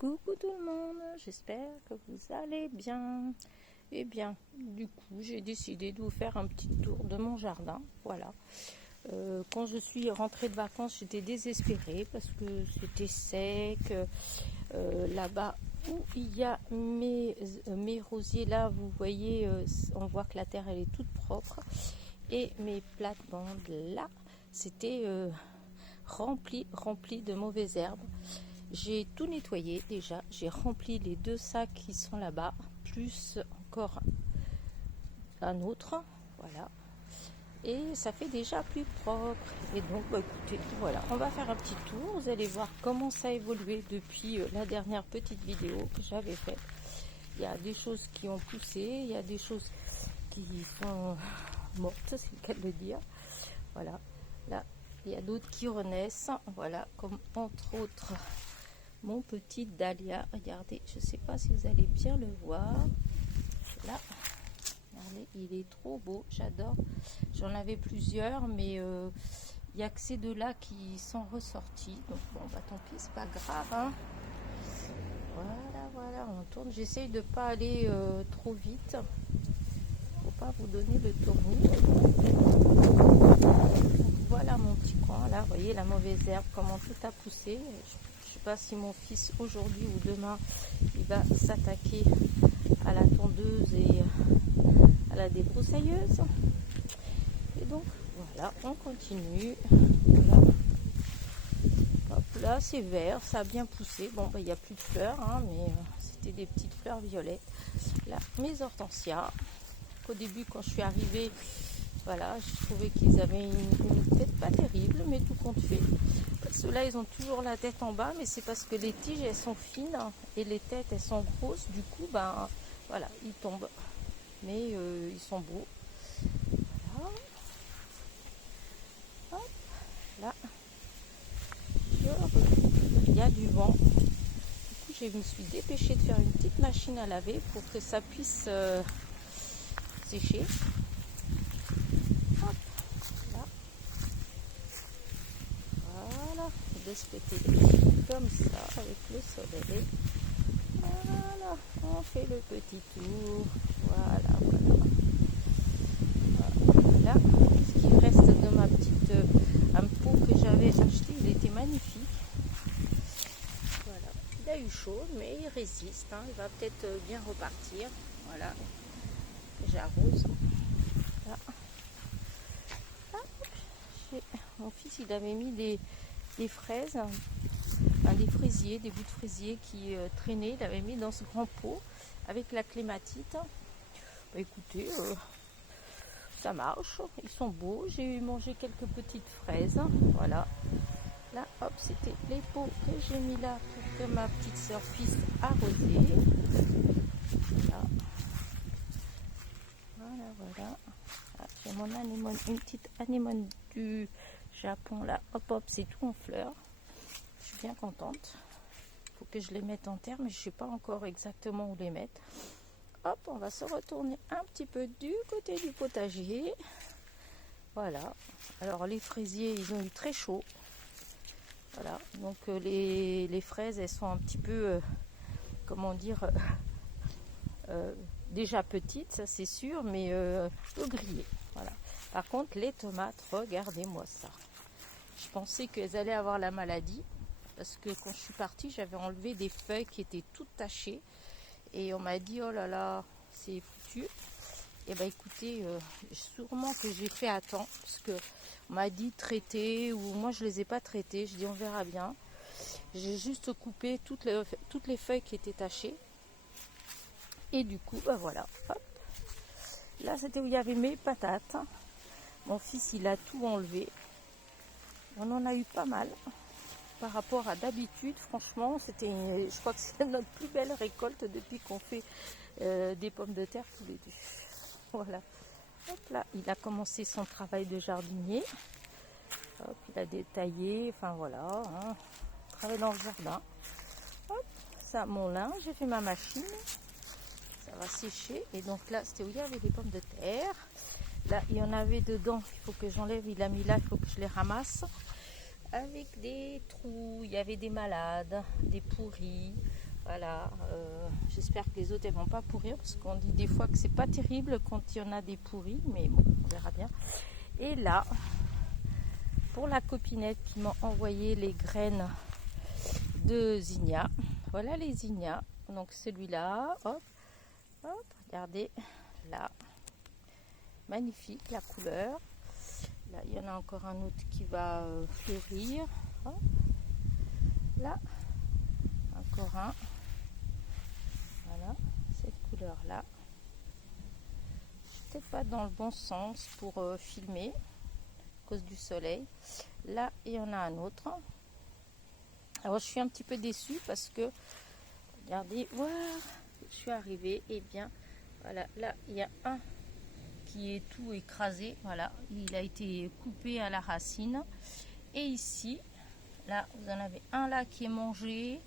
Coucou tout le monde, j'espère que vous allez bien. Eh bien, du coup, j'ai décidé de vous faire un petit tour de mon jardin. Voilà. Quand je suis rentrée de vacances, j'étais désespérée parce que c'était sec. Là-bas où il y a mes rosiers, là, vous voyez, on voit que la terre, elle est toute propre. Et mes plates-bandes, là, c'était rempli de mauvaises herbes. J'ai tout nettoyé déjà, j'ai rempli les 2 sacs qui sont là-bas, plus encore un autre, voilà. Et ça fait déjà plus propre. Et donc, écoutez, voilà, on va faire un petit tour. Vous allez voir comment ça a évolué depuis la dernière petite vidéo que j'avais faite. Il y a des choses qui ont poussé, il y a des choses qui sont mortes, c'est le cas de le dire. Voilà, là, il y a d'autres qui renaissent, voilà, comme entre autres mon petit dahlia. Regardez, je ne sais pas si vous allez bien le voir. Là, regardez, il est trop beau, j'adore. J'en avais plusieurs, mais il n'y a que ces deux-là qui sont ressortis. Donc bon, tant pis, c'est pas grave. Hein. Voilà, on tourne. J'essaye de ne pas aller trop vite. Faut pas vous donner le tournis. Voilà mon petit coin. Là, vous voyez la mauvaise herbe, comment tout a poussé. Je ne sais pas si mon fils aujourd'hui ou demain il va s'attaquer à la tondeuse et à la débroussailleuse. Et donc voilà, on continue. Voilà. Hop, là c'est vert, ça a bien poussé. Bon, il n'y a plus de fleurs, hein, mais c'était des petites fleurs violettes. Là, mes hortensias. Au début, quand je suis arrivée, voilà, je trouvais qu'ils avaient une tête pas terrible, mais tout compte fait. Ceux-là, ils ont toujours la tête en bas, mais c'est parce que les tiges, elles sont fines et les têtes, elles sont grosses. Du coup, voilà, ils tombent. Mais ils sont beaux. Voilà. Hop, là. Il y a du vent. Du coup, je me suis dépêchée de faire une petite machine à laver pour que ça puisse sécher. Hop, là. Voilà, de ce côté comme ça, avec le soleil. Voilà, on fait le petit tour. Voilà. Là, ce qui reste de ma petite un pot que j'avais acheté, il était magnifique. Voilà, il a eu chaud, mais il résiste. Hein. Il va peut-être bien repartir. Voilà, j'arrose. Là. Mon fils, il avait mis des fraises, des fraisiers, des bouts de fraisier qui traînaient. Il avait mis dans ce grand pot avec la clématite. Écoutez, ça marche, ils sont beaux. J'ai mangé quelques petites fraises. Voilà. Là, hop, c'était les pots que j'ai mis là pour que ma petite sœur puisse arroser. Voilà. Ah, j'ai mon anémone, une petite anémone du Japon là. Hop, c'est tout en fleurs. Je suis bien contente. Il faut que je les mette en terre, mais je ne sais pas encore exactement où les mettre. Hop, on va se retourner un petit peu du côté du potager. Voilà. Alors les fraisiers, ils ont eu très chaud. Voilà. Donc les fraises, elles sont un petit peu, comment dire, déjà petites, ça c'est sûr, mais peu grillées. Voilà. Par contre, les tomates, regardez-moi ça. Je pensais qu'elles allaient avoir la maladie. Parce que quand je suis partie, j'avais enlevé des feuilles qui étaient toutes tachées. Et on m'a dit, oh là là, c'est foutu. Et écoutez, sûrement que j'ai fait à temps. Parce que on m'a dit traiter, ou moi je les ai pas traitées. Je dis, on verra bien. J'ai juste coupé toutes les feuilles qui étaient tachées. Et du coup, voilà. Hop. Là, c'était où il y avait mes patates. Mon fils, il a tout enlevé. On en a eu pas mal. Par rapport à d'habitude, franchement, je crois que c'est notre plus belle récolte depuis qu'on fait des pommes de terre tous les deux. Voilà. Hop là, il a commencé son travail de jardinier. Hop, il a détaillé, enfin voilà, hein, travail dans le jardin. Hop, ça, mon linge, j'ai fait ma machine. Ça va sécher. Et donc là, c'était où il y avait des pommes de terre. Là, il y en avait dedans, il faut que j'enlève. Il a mis là, il faut que je les ramasse. Avec des trous, il y avait des malades, des pourris. Voilà, j'espère que les autres elles vont pas pourrir parce qu'on dit des fois que c'est pas terrible quand il y en a des pourris, mais bon, on verra bien. Et là, pour la copinette qui m'a envoyé les graines de zinnia, voilà les zinnias. Donc celui-là, hop, hop, regardez, là, magnifique la couleur. Là, il y en a encore un autre qui va fleurir. Hop. Là, encore un. Voilà, cette couleur-là. Je suis peut-être pas dans le bon sens pour filmer à cause du soleil. Là, il y en a un autre. Alors, je suis un petit peu déçue parce que, regardez, voilà, je suis arrivée. Et bien, voilà, là, il y a un qui est tout écrasé. Voilà, il a été coupé à la racine. Et ici, là, vous en avez un là qui est mangé.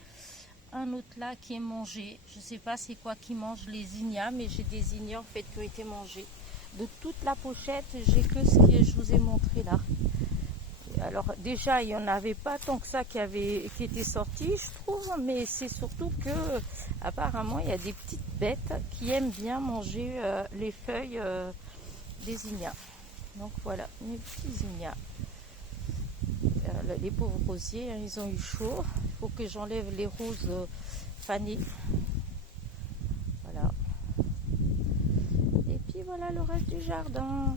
Un autre là qui est mangé. Je sais pas c'est quoi qui mange les zinnias, mais j'ai des zinnias en fait qui ont été mangés. De toute la pochette, j'ai que ce que je vous ai montré là. Alors déjà, il n'y en avait pas tant que ça qui était sorti, je trouve, mais c'est surtout que apparemment il y a des petites bêtes qui aiment bien manger les feuilles des zinnias. Donc voilà, mes petits zinnias. Les pauvres rosiers, hein, ils ont eu chaud. Il faut que j'enlève les roses fanées. Voilà. Et puis voilà le reste du jardin.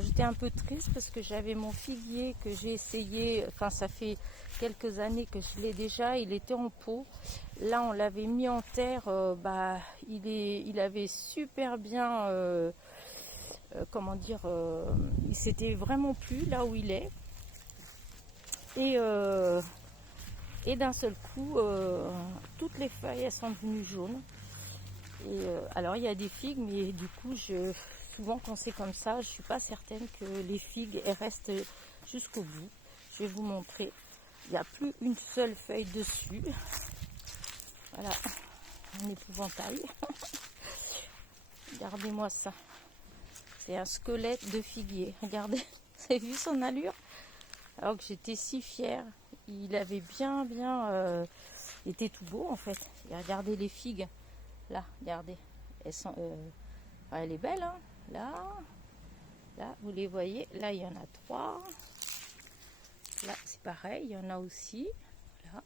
J'étais un peu triste parce que j'avais mon figuier que j'ai essayé, enfin ça fait quelques années que je l'ai déjà, il était en pot. Là on l'avait mis en terre, il avait super bien, comment dire, il s'était vraiment plu là où il est. Et d'un seul coup, toutes les feuilles elles sont devenues jaunes. Et alors il y a des figues, mais du coup, souvent quand c'est comme ça, je suis pas certaine que les figues elles restent jusqu'au bout. Je vais vous montrer. Il n'y a plus une seule feuille dessus. Voilà, un épouvantail. Regardez-moi ça. C'est un squelette de figuier. Regardez, vous avez vu son allure? Alors que j'étais si fière. Il avait bien, il était tout beau en fait. Et regardez les figues. Là, regardez. Elles sont, elle est belle, hein. Là, vous les voyez. Là, il y en a 3. Là, c'est pareil. Il y en a aussi. Là.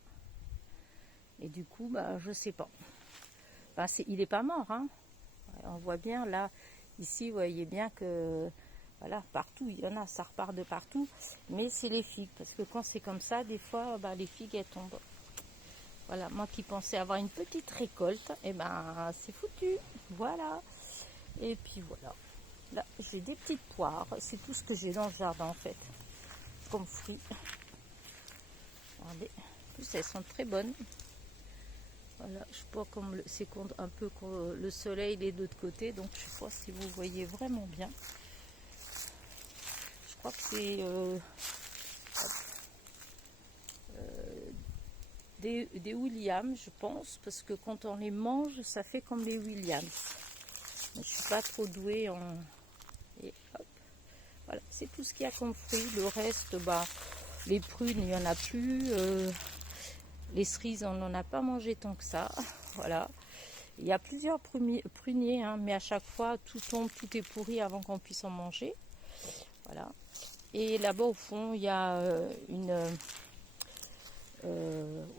Et du coup, je sais pas. Il est pas mort, hein. On voit bien là. Ici, vous voyez bien que voilà, partout, il y en a, ça repart de partout. Mais c'est les figues, parce que quand c'est comme ça, des fois, les figues, elles tombent. Voilà, moi qui pensais avoir une petite récolte, et c'est foutu. Voilà. Et puis voilà. Là, j'ai des petites poires. C'est tout ce que j'ai dans le jardin, en fait. Comme fruits. Regardez. En plus, elles sont très bonnes. Voilà, je sais pas comme c'est un peu quand le soleil est de l'autre côté, donc je sais pas si vous voyez vraiment bien. Je crois que c'est des Williams, je pense, parce que quand on les mange, ça fait comme les Williams. Mais je suis pas trop douée en... Et hop. Voilà, c'est tout ce qu'il y a comme fruits. Le reste, les prunes, il n'y en a plus. Les cerises, on n'en a pas mangé tant que ça. Voilà. Il y a plusieurs pruniers, hein, mais à chaque fois, tout tombe, tout est pourri avant qu'on puisse en manger. Voilà. Et là-bas, au fond, il y a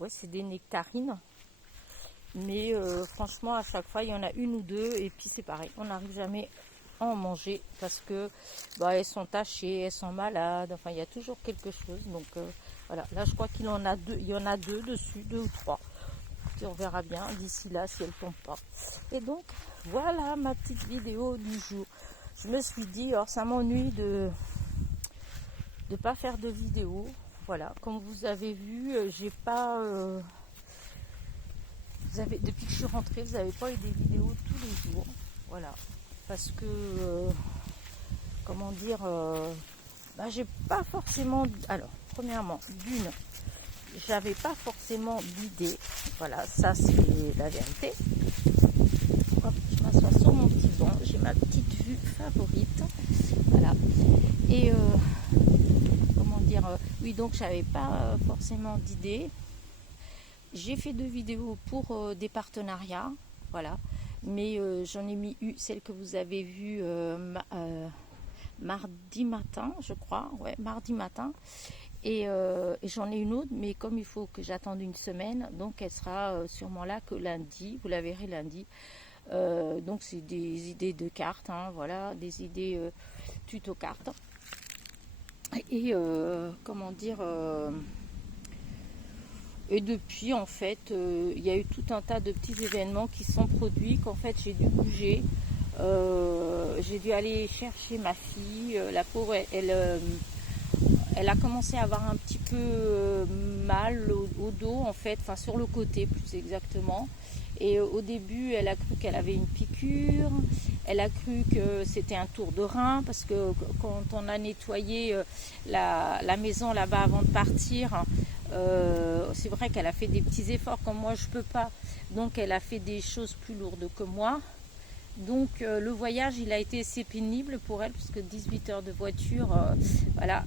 c'est des nectarines. Mais franchement, à chaque fois, il y en a une ou deux. Et puis, c'est pareil. On n'arrive jamais à en manger parce que elles sont tachées, elles sont malades. Enfin, il y a toujours quelque chose. Donc, voilà. Là, je crois qu'il y en a deux. Il y en a deux dessus, 2 ou 3. Et on verra bien d'ici là si elles tombent pas. Et donc, voilà ma petite vidéo du jour. Je me suis dit, alors ça m'ennuie de pas faire de vidéo. Voilà, comme vous avez vu, j'ai pas... depuis que je suis rentrée, vous n'avez pas eu des vidéos tous les jours. Voilà, parce que... comment dire... j'ai pas forcément... Alors, premièrement, d'une, j'avais pas forcément d'idée. Voilà, ça c'est la vérité. Hop, je m'assois sur mon petit banc. J'ai ma petite vue favorite. Voilà. Et... comment dire, oui, donc j'avais pas forcément d'idée. J'ai fait 2 vidéos pour des partenariats, voilà. Mais j'en ai mis celle que vous avez vue mardi matin, je crois. Ouais, mardi matin. Et j'en ai une autre, mais comme il faut que j'attende une semaine, donc elle sera sûrement là que lundi. Vous la verrez lundi. Donc c'est des idées de cartes, hein, voilà, des idées tuto cartes. Et comment dire et depuis, en fait, il y a eu tout un tas de petits événements qui sont produits, qu'en fait j'ai dû bouger. J'ai dû aller chercher ma fille. La pauvre, elle a commencé à avoir un petit peu mal au dos, en fait, enfin sur le côté plus exactement. Et au début, elle a cru qu'elle avait une piqûre, elle a cru que c'était un tour de rein, parce que quand on a nettoyé la maison là-bas avant de partir, c'est vrai qu'elle a fait des petits efforts comme moi je peux pas, donc elle a fait des choses plus lourdes que moi. Donc le voyage il a été assez pénible pour elle, puisque 18 heures de voiture, voilà,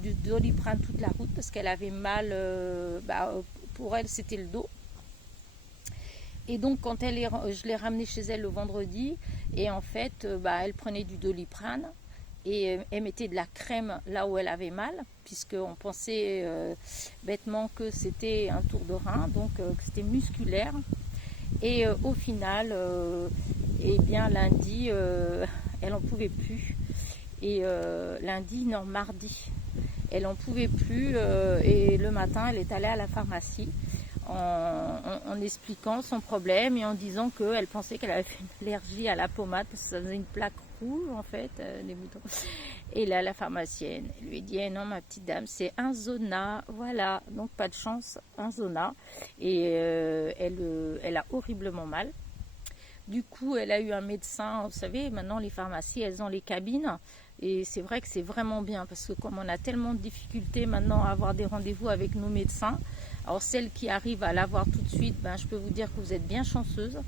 du Doliprane toute la route parce qu'elle avait mal, pour elle c'était le dos. Et donc quand je l'ai ramenée chez elle le vendredi, et en fait elle prenait du Doliprane et elle mettait de la crème là où elle avait mal, puisqu'on pensait bêtement que c'était un tour de rein, donc que c'était musculaire. Et au final, eh bien lundi, elle en pouvait plus. Et lundi, non, mardi, elle en pouvait plus. Et le matin, elle est allée à la pharmacie en expliquant son problème et en disant qu'elle pensait qu'elle avait fait une allergie à la pommade parce que ça faisait une plaque rouge en fait, les boutons. Et là, la pharmacienne lui dit eh non, ma petite dame, c'est un zona, voilà, donc pas de chance, un zona. Et elle a horriblement mal. Du coup, elle a eu un médecin. Vous savez, maintenant les pharmacies, elles ont les cabines. Et c'est vrai que c'est vraiment bien, parce que comme on a tellement de difficultés maintenant à avoir des rendez-vous avec nos médecins, alors celles qui arrivent à l'avoir tout de suite, je peux vous dire que vous êtes bien chanceuse,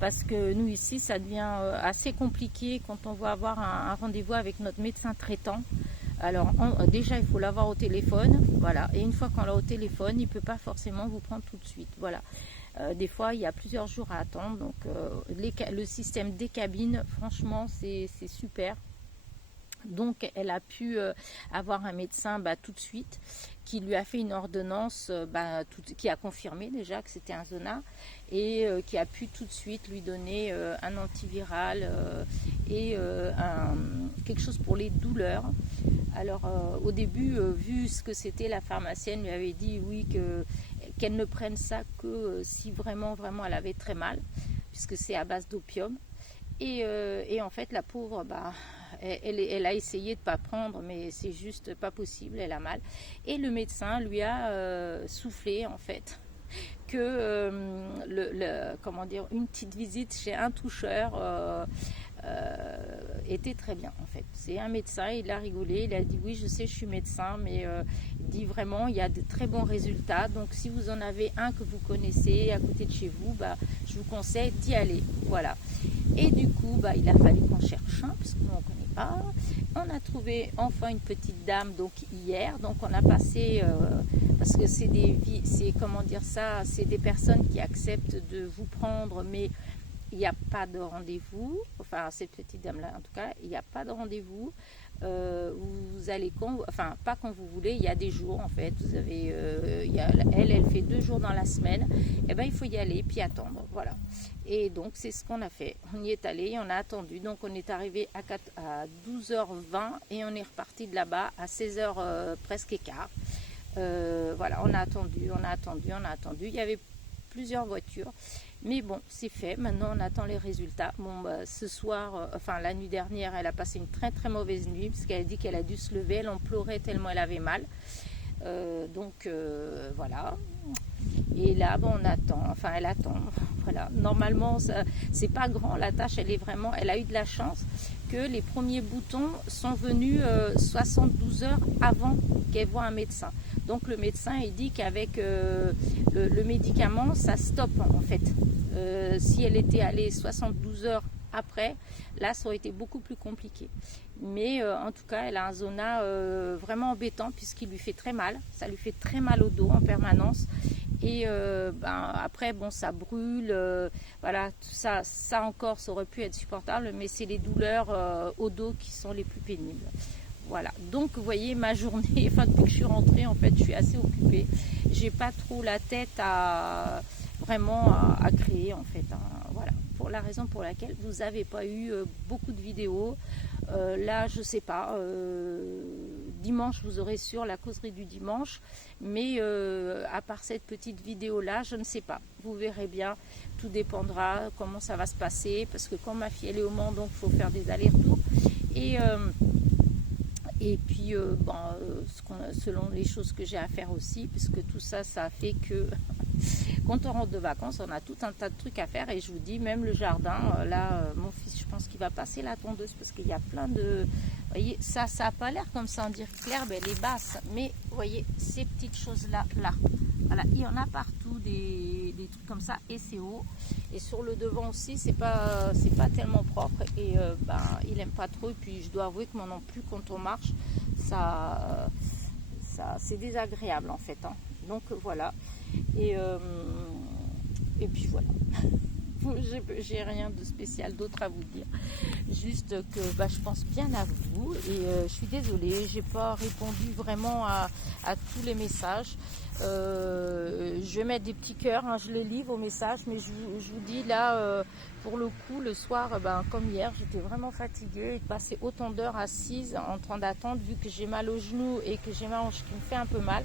parce que nous ici, ça devient assez compliqué quand on va avoir un rendez-vous avec notre médecin traitant. Alors déjà, il faut l'avoir au téléphone, voilà. Et une fois qu'on l'a au téléphone, il ne peut pas forcément vous prendre tout de suite, voilà. Des fois, il y a plusieurs jours à attendre. Donc, le système des cabines, franchement, c'est super. Donc, elle a pu avoir un médecin tout de suite qui lui a fait une ordonnance qui a confirmé déjà que c'était un zona et qui a pu tout de suite lui donner un antiviral et quelque chose pour les douleurs. Alors, au début, vu ce que c'était, la pharmacienne lui avait dit oui, qu'elle ne prenne ça que si vraiment elle avait très mal, puisque c'est à base d'opium. Et en fait, la pauvre, elle a essayé de ne pas prendre, mais c'est juste pas possible, elle a mal. Et le médecin lui a soufflé, en fait, que comment dire, une petite visite chez un toucheur était très bien, en fait. C'est un médecin, il a rigolé, il a dit oui, je sais, je suis médecin, mais il dit vraiment, il y a de très bons résultats. Donc si vous en avez un que vous connaissez à côté de chez vous, je vous conseille d'y aller, voilà. Et du coup, il a fallu qu'on cherche un, parce qu'on ne connaît pas. On a trouvé enfin une petite dame, donc hier. Donc on a passé, parce que c'est comment dire ça, c'est des personnes qui acceptent de vous prendre, mais il n'y a pas de rendez-vous. Enfin, cette petite dame-là, en tout cas, il n'y a pas de rendez-vous. Vous allez pas quand vous voulez, il y a des jours en fait. Vous avez, elle fait 2 jours dans la semaine. Et il faut y aller puis attendre, voilà. Et donc c'est ce qu'on a fait. On y est allé, on a attendu. Donc on est arrivé à 12h20 et on est reparti de là-bas à 16h presque équart. Voilà, on a attendu. Il y avait plusieurs voitures. Mais bon, c'est fait. Maintenant, on attend les résultats. Bon, ce soir, la nuit dernière, elle a passé une très très mauvaise nuit parce qu'elle a dit qu'elle a dû se lever. Elle en pleurait tellement elle avait mal. Voilà. Et là, on attend. Enfin, elle attend. Voilà. Normalement, c'est pas grand. La tâche, elle a eu de la chance que les premiers boutons sont venus 72 heures avant qu'elle voie un médecin. Donc le médecin il dit qu'avec le médicament ça stoppe en fait. Si elle était allée 72 heures après, là, ça aurait été beaucoup plus compliqué. Mais en tout cas, elle a un zona vraiment embêtant puisqu'il lui fait très mal. Ça lui fait très mal au dos en permanence. Et après, bon, ça brûle. Voilà, tout ça, ça encore, ça aurait pu être supportable. Mais c'est les douleurs au dos qui sont les plus pénibles. Voilà, donc vous voyez ma journée, enfin depuis que je suis rentrée, en fait, je suis assez occupée. J'ai pas trop la tête à vraiment à créer, en fait. Hein. Voilà, pour la raison pour laquelle vous n'avez pas eu beaucoup de vidéos. Là, je sais pas. Dimanche, vous aurez sur la causerie du dimanche, mais à part cette petite vidéo là, je ne sais pas. Vous verrez bien. Tout dépendra comment ça va se passer, parce que quand ma fille elle est au Mans, donc il faut faire des allers-retours et puis, selon les choses que j'ai à faire aussi, puisque tout ça, ça fait que quand on rentre de vacances, on a tout un tas de trucs à faire. Et je vous dis, même le jardin, mon fils, je pense qu'il va passer la tondeuse parce qu'il y a plein de... Vous voyez, ça n'a pas l'air comme ça, on dirait que l'herbe, elle est basse. Mais, vous voyez, ces petites choses-là, voilà, il y en a partout, des trucs comme ça, et c'est haut. Et sur le devant aussi, c'est pas tellement propre. Et il aime pas trop. Et puis, je dois avouer que moi non plus, quand on marche, ça c'est désagréable, en fait. Hein. Donc, voilà. Et puis, voilà. J'ai rien de spécial d'autre à vous dire. Juste que je pense bien à vous. Et je suis désolée, j'ai pas répondu vraiment à tous les messages. Je vais mettre des petits cœurs, hein, je les lis vos messages, mais je vous dis là, pour le coup, le soir, comme hier, j'étais vraiment fatiguée et de passer autant d'heures assise en train d'attendre, vu que j'ai mal aux genoux et que j'ai ma hanche qui me fait un peu mal.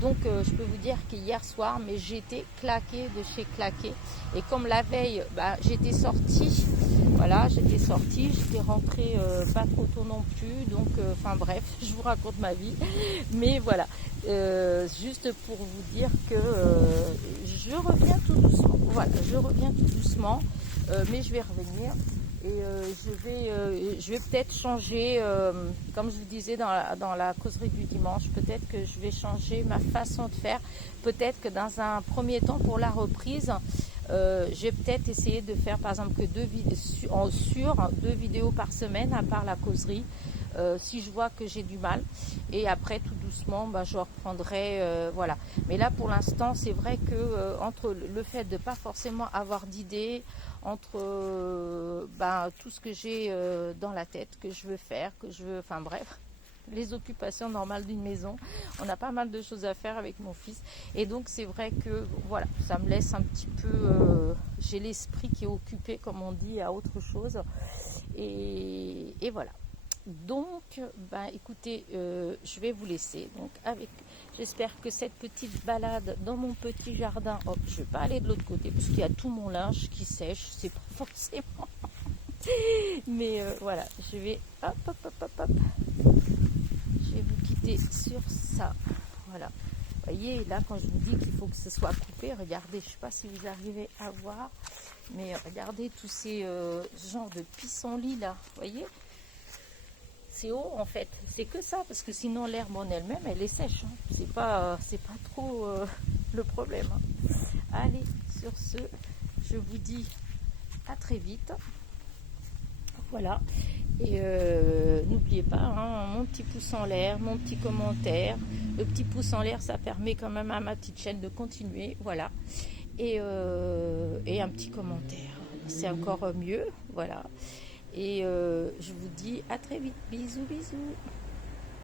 Donc je peux vous dire qu'hier soir, mais j'étais claquée de chez claquée. Et comme la veille, j'étais sortie, voilà, j'étais rentrée pas trop tôt non plus. Donc, bref, je vous raconte ma vie. Mais voilà, juste pour vous dire que je reviens tout doucement. Voilà, je reviens tout doucement, mais je vais revenir. Et je vais peut-être changer, comme je vous disais dans la causerie du dimanche, peut-être que je vais changer ma façon de faire. Peut-être que dans un premier temps, pour la reprise, je vais peut-être essayer de faire par exemple que deux vidéos par semaine, à part la causerie, si je vois que j'ai du mal. Et après, tout doucement, je reprendrai, voilà. Mais là, pour l'instant, c'est vrai que entre le fait de ne pas forcément avoir d'idées, entre tout ce que j'ai dans la tête, que je veux faire, bref, les occupations normales d'une maison, on a pas mal de choses à faire avec mon fils, et donc c'est vrai que voilà, ça me laisse un petit peu, j'ai l'esprit qui est occupé, comme on dit, à autre chose, et voilà. Donc, écoutez, je vais vous laisser. Donc, j'espère que cette petite balade dans mon petit jardin. Oh, je vais pas aller de l'autre côté parce qu'il y a tout mon linge qui sèche. C'est pas forcément. Mais voilà, je vais hop. Je vais vous quitter sur ça. Voilà. Vous voyez, là, quand je vous dis qu'il faut que ce soit coupé, regardez, je ne sais pas si vous arrivez à voir, mais regardez tous ces genres de pissenlits là. Vous voyez ? C'est haut en fait, c'est que ça, parce que sinon l'herbe en elle-même, elle est sèche. Hein. C'est pas trop le problème. Hein. Allez, sur ce, je vous dis à très vite. Voilà. Et n'oubliez pas, hein, mon petit pouce en l'air, mon petit commentaire. Le petit pouce en l'air, ça permet quand même à ma petite chaîne de continuer. Voilà. Et un petit commentaire. C'est encore mieux. Voilà. Et je vous dis à très vite. Bisous, bisous.